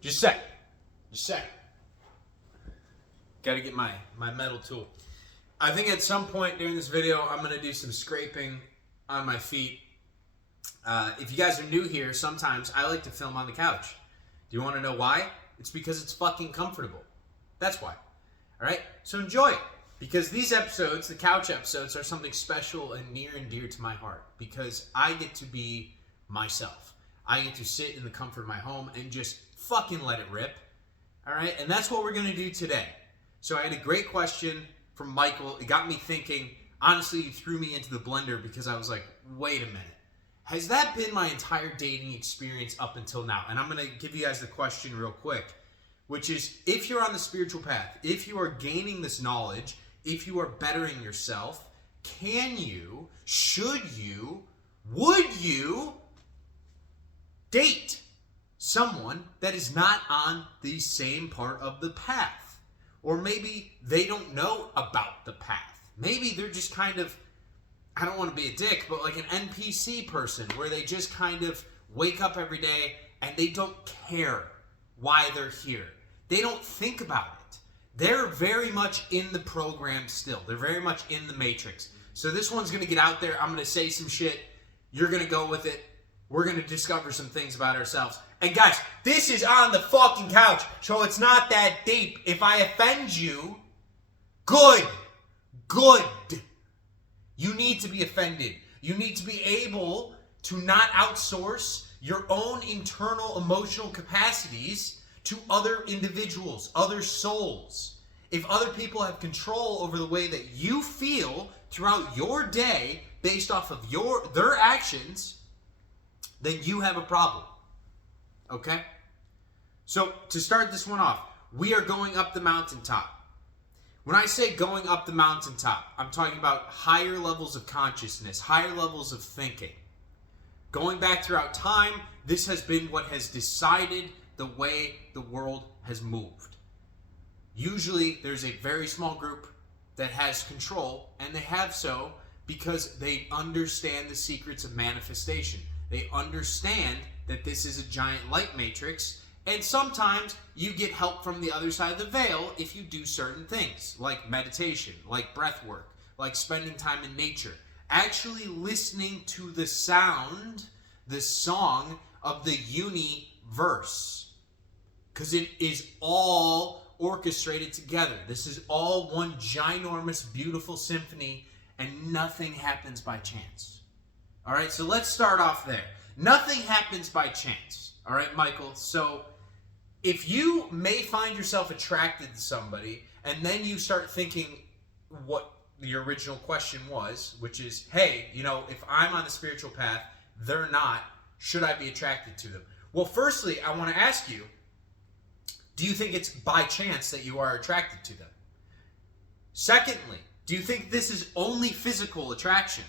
Just a sec. Just a sec. Gotta get my metal tool. I think at some point during this video, I'm gonna do some scraping on my feet. If you guys are new here, sometimes I like to film on the couch. Do you want to know why? It's because it's fucking comfortable. That's why. All right? So enjoy it. Because these episodes, the couch episodes, are something special and near and dear to my heart. Because I get to be myself. I get to sit in the comfort of my home and just fucking let it rip. All right? And that's what we're going to do today. So I had a great question from Michael. It got me thinking. Honestly, you threw me into the blender because I was like, wait a minute. Has that been my entire dating experience up until now? And I'm going to give you guys the question real quick, which is, if you're on the spiritual path, if you are gaining this knowledge, if you are bettering yourself, can you, should you, would you date someone that is not on the same part of the path? Or maybe they don't know about the path. Maybe they're just kind of, I don't want to be a dick, but like an NPC person where they just kind of wake up every day and they don't care why they're here. They don't think about it. They're very much in the program still. They're very much in the matrix. So this one's going to get out there. I'm going to say some shit. You're going to go with it. We're going to discover some things about ourselves. And guys, this is on the fucking couch, so it's not that deep. If I offend you, good. You need to be offended. You need to be able to not outsource your own internal emotional capacities to other individuals, other souls. If other people have control over the way that you feel throughout your day based off of their actions, then you have a problem. Okay? So to start this one off, we are going up the mountaintop. When I say going up the mountaintop, I'm talking about higher levels of consciousness, higher levels of thinking. Going back throughout time, this has been what has decided the way the world has moved. Usually, there's a very small group that has control, and they have so because they understand the secrets of manifestation. They understand that this is a giant light matrix. And sometimes you get help from the other side of the veil if you do certain things, like meditation, like breath work, like spending time in nature. Actually listening to the sound, the song of the universe. Because it is all orchestrated together. This is all one ginormous, beautiful symphony, and nothing happens by chance. All right, so let's start off there. Nothing happens by chance. All right, Michael, so if you may find yourself attracted to somebody and then you start thinking what the original question was, which is, hey, if I'm on the spiritual path, they're not, should I be attracted to them? Well, firstly, I want to ask you, do you think it's by chance that you are attracted to them? Secondly, do you think this is only physical attraction?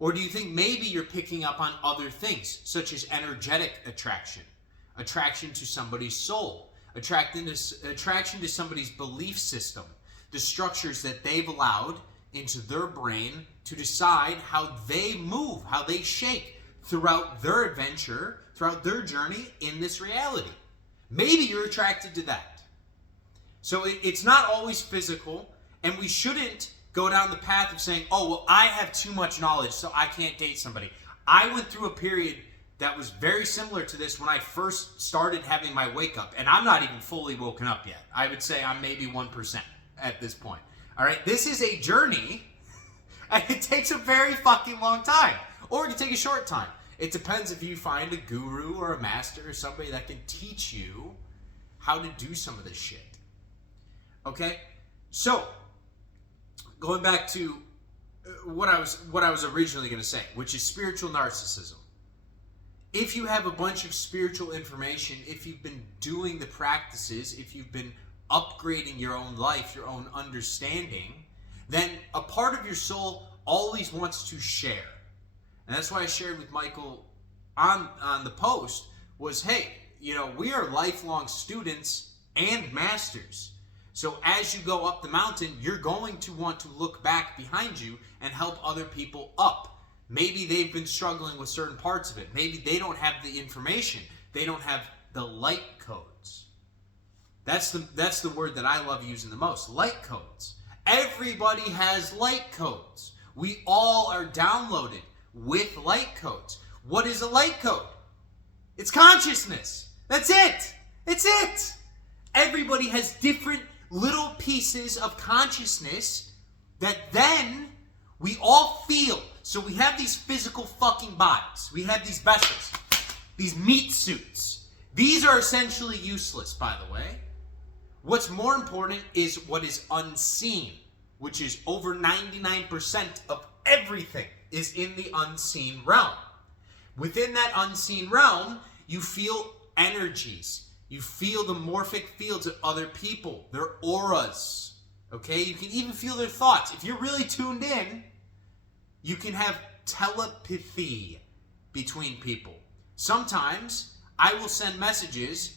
Or do you think maybe you're picking up on other things, such as energetic attraction, attraction to somebody's soul, attraction to somebody's belief system, the structures that they've allowed into their brain to decide how they move, how they shake throughout their adventure, throughout their journey in this reality? Maybe you're attracted to that. So it's not always physical, and we shouldn't go down the path of saying, oh, well, I have too much knowledge, so I can't date somebody. I went through a period that was very similar to this when I first started having my wake up, and I'm not even fully woken up yet. I would say I'm maybe 1% at this point. All right, this is a journey, and it takes a very fucking long time, or it can take a short time. It depends if you find a guru or a master or somebody that can teach you how to do some of this shit. Okay, so going back to what I was originally going to say, which is spiritual narcissism. If you have a bunch of spiritual information, if you've been doing the practices, if you've been upgrading your own life, your own understanding, then a part of your soul always wants to share. And that's why I shared with Michael on the post was, hey, we are lifelong students and masters. So as you go up the mountain, you're going to want to look back behind you and help other people up. Maybe they've been struggling with certain parts of it. Maybe they don't have the information. They don't have the light codes. That's the word that I love using the most, light codes. Everybody has light codes. We all are downloaded with light codes. What is a light code? It's consciousness. That's it. It's it. Everybody has different little pieces of consciousness that then we all feel. So we have these physical fucking bodies. We have these vessels, these meat suits. These are essentially useless, by the way. What's more important is what is unseen, which is over 99% of everything is in the unseen realm. Within that unseen realm, you feel energies. You feel the morphic fields of other people, their auras. Okay? You can even feel their thoughts. If you're really tuned in, you can have telepathy between people. Sometimes I will send messages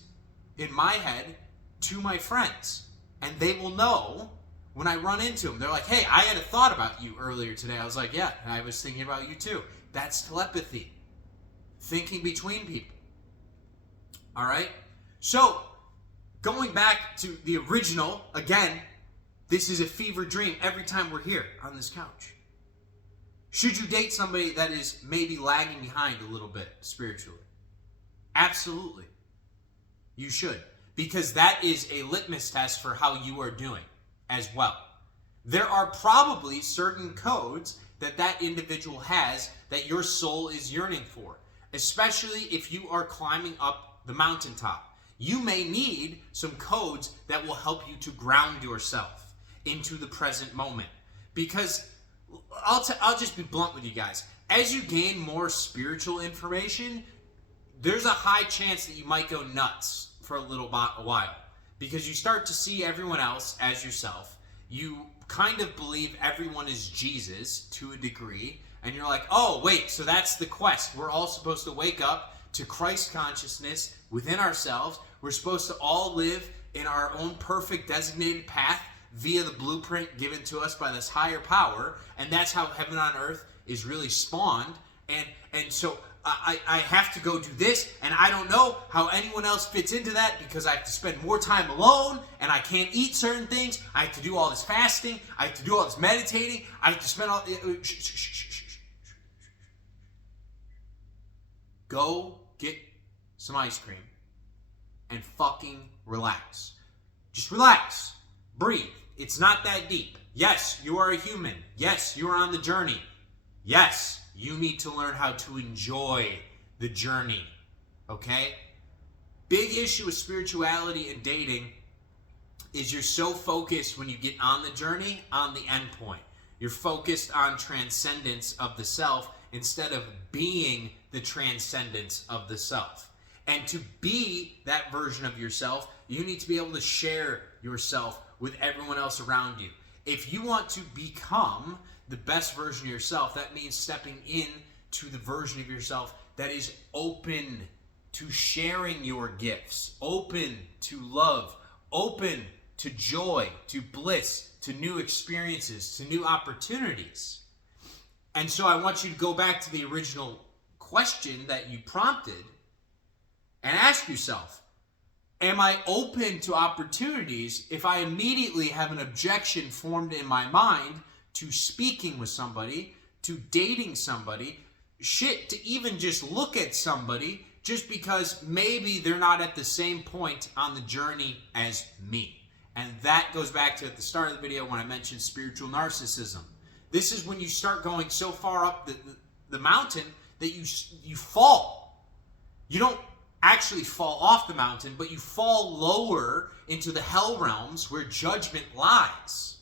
in my head to my friends, and they will know when I run into them. They're like, hey, I had a thought about you earlier today. I was like, yeah, and I was thinking about you too. That's telepathy. Thinking between people. All right? So, going back to the original, again, this is a fever dream every time we're here on this couch. Should you date somebody that is maybe lagging behind a little bit spiritually? Absolutely. You should. Because that is a litmus test for how you are doing as well. There are probably certain codes that individual has that your soul is yearning for. Especially if you are climbing up the mountaintop. You may need some codes that will help you to ground yourself into the present moment. Because I'll just be blunt with you guys. As you gain more spiritual information, there's a high chance that you might go nuts for a while. Because you start to see everyone else as yourself. You kind of believe everyone is Jesus to a degree. And you're like, oh, wait, so that's the quest. We're all supposed to wake up to Christ consciousness within ourselves. We're supposed to all live in our own perfect designated path via the blueprint given to us by this higher power. And that's how heaven on earth is really spawned. And so I have to go do this, and I don't know how anyone else fits into that because I have to spend more time alone, and I can't eat certain things. I have to do all this fasting. I have to do all this meditating. I have to spend all... Go get some ice cream and fucking relax. Just relax. Breathe. It's not that deep. Yes, you are a human. Yes, you are on the journey. Yes, you need to learn how to enjoy the journey. Okay? Big issue with spirituality and dating is you're so focused when you get on the journey on the end point. You're focused on transcendence of the self instead of being the transcendence of the self. And to be that version of yourself, you need to be able to share yourself with everyone else around you. If you want to become the best version of yourself, that means stepping in to the version of yourself that is open to sharing your gifts, open to love, open to joy, to bliss, to new experiences, to new opportunities. And so I want you to go back to the original question that you prompted and ask yourself, am I open to opportunities if I immediately have an objection formed in my mind to speaking with somebody, to dating somebody, to even just look at somebody just because maybe they're not at the same point on the journey as me? And that goes back to at the start of the video when I mentioned spiritual narcissism. This is when you start going so far up the mountain that you fall. You don't actually fall off the mountain, but you fall lower into the hell realms where judgment lies.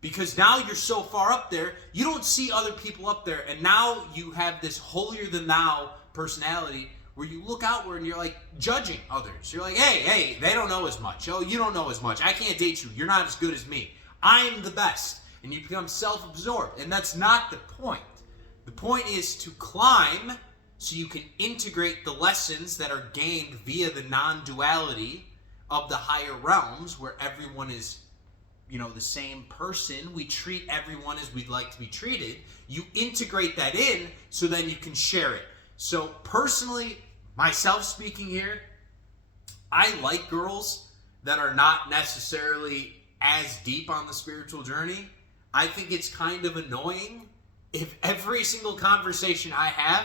Because now you're so far up there, you don't see other people up there, and now you have this holier-than-thou personality where you look outward and you're like judging others. You're like, hey, they don't know as much. Oh, you don't know as much. I can't date you. You're not as good as me. I'm the best. And you become self-absorbed, and that's not the point. The point is to climb so you can integrate the lessons that are gained via the non-duality of the higher realms where everyone is, the same person. We treat everyone as we'd like to be treated. You integrate that in so then you can share it. So personally, myself speaking here, I like girls that are not necessarily as deep on the spiritual journey. I think it's kind of annoying if every single conversation I have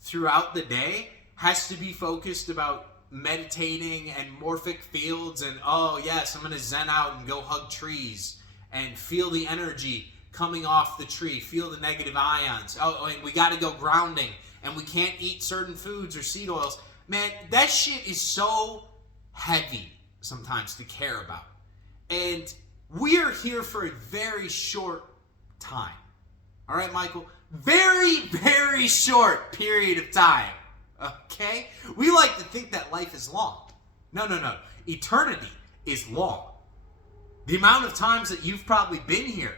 throughout the day has to be focused about meditating and morphic fields and, oh yes, I'm going to zen out and go hug trees and feel the energy coming off the tree, feel the negative ions. Oh, and we got to go grounding and we can't eat certain foods or seed oils. Man, that shit is so heavy sometimes to care about. And we're here for a very short time. All right, Michael? Very, very short period of time. Okay? We like to think that life is long. No. Eternity is long. The amount of times that you've probably been here,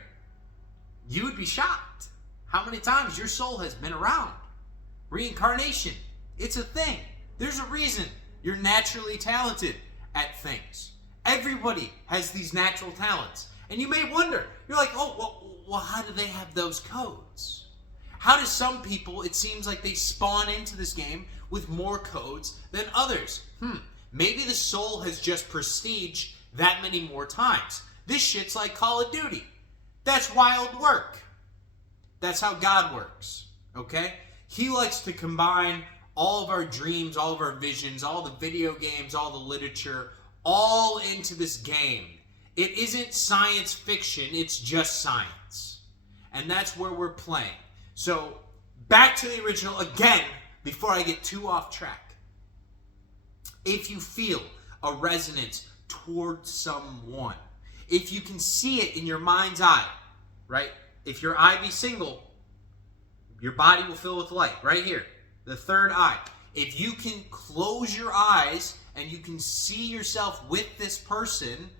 you would be shocked how many times your soul has been around. Reincarnation, it's a thing. There's a reason you're naturally talented at things. Everybody has these natural talents. And you may wonder, you're like, oh, well, how do they have those codes? How do some people, it seems like they spawn into this game with more codes than others? Maybe the soul has just prestiged that many more times. This shit's like Call of Duty. That's wild work. That's how God works, okay? He likes to combine all of our dreams, all of our visions, all the video games, all the literature, all into this game. It isn't science fiction, it's just science. And that's where we're playing. So, back to the original again, before I get too off track. If you feel a resonance towards someone, if you can see it in your mind's eye, right? If your eye be single, your body will fill with light, right here, the third eye. If you can close your eyes and you can see yourself with this person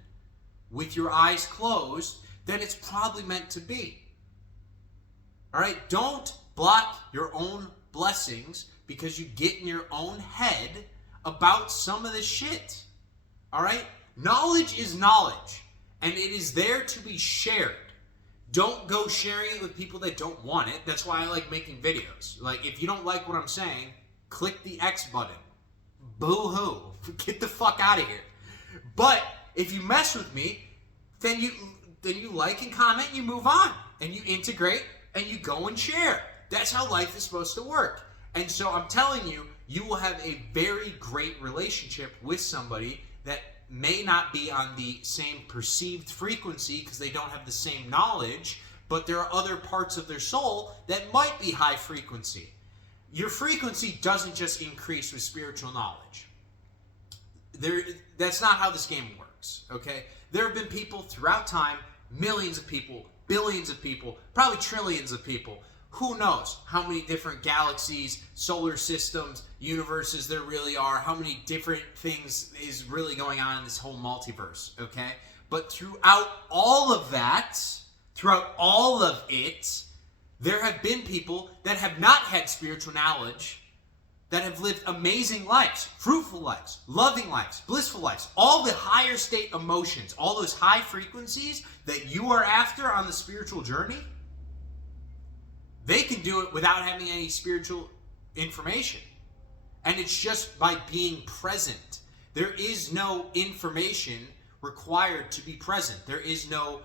with your eyes closed, then it's probably meant to be. All right? Don't block your own blessings because you get in your own head about some of this shit. All right? Knowledge is knowledge, and it is there to be shared. Don't go sharing it with people that don't want it. That's why I like making videos. Like, if you don't like what I'm saying, click the X button. Boo-hoo. Get the fuck out of here. But if you mess with me, then you like and comment, and you move on, and you integrate, and you go and share. That's how life is supposed to work. And so I'm telling you, you will have a very great relationship with somebody that may not be on the same perceived frequency because they don't have the same knowledge, but there are other parts of their soul that might be high frequency. Your frequency doesn't just increase with spiritual knowledge. That's not how this game works, okay? There have been people throughout time, millions of people, billions of people, probably trillions of people. Who knows how many different galaxies, solar systems, universes there really are, how many different things is really going on in this whole multiverse, okay? But throughout all of that, throughout all of it, there have been people that have not had spiritual knowledge that have lived amazing lives, fruitful lives, loving lives, blissful lives, all the higher state emotions, all those high frequencies that you are after on the spiritual journey. They can do it without having any spiritual information. And it's just by being present. There is no information required to be present. There is no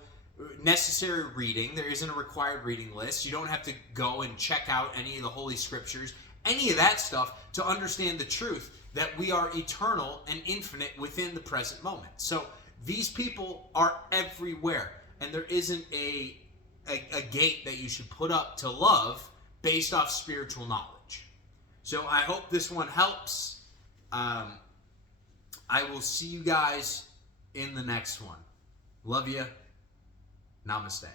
necessary reading. There isn't a required reading list. You don't have to go and check out any of the Holy Scriptures, any of that stuff to understand the truth that we are eternal and infinite within the present moment. So these people are everywhere. And there isn't a gate that you should put up to love based off spiritual knowledge. So I hope this one helps. I will see you guys in the next one. Love you. Namaste.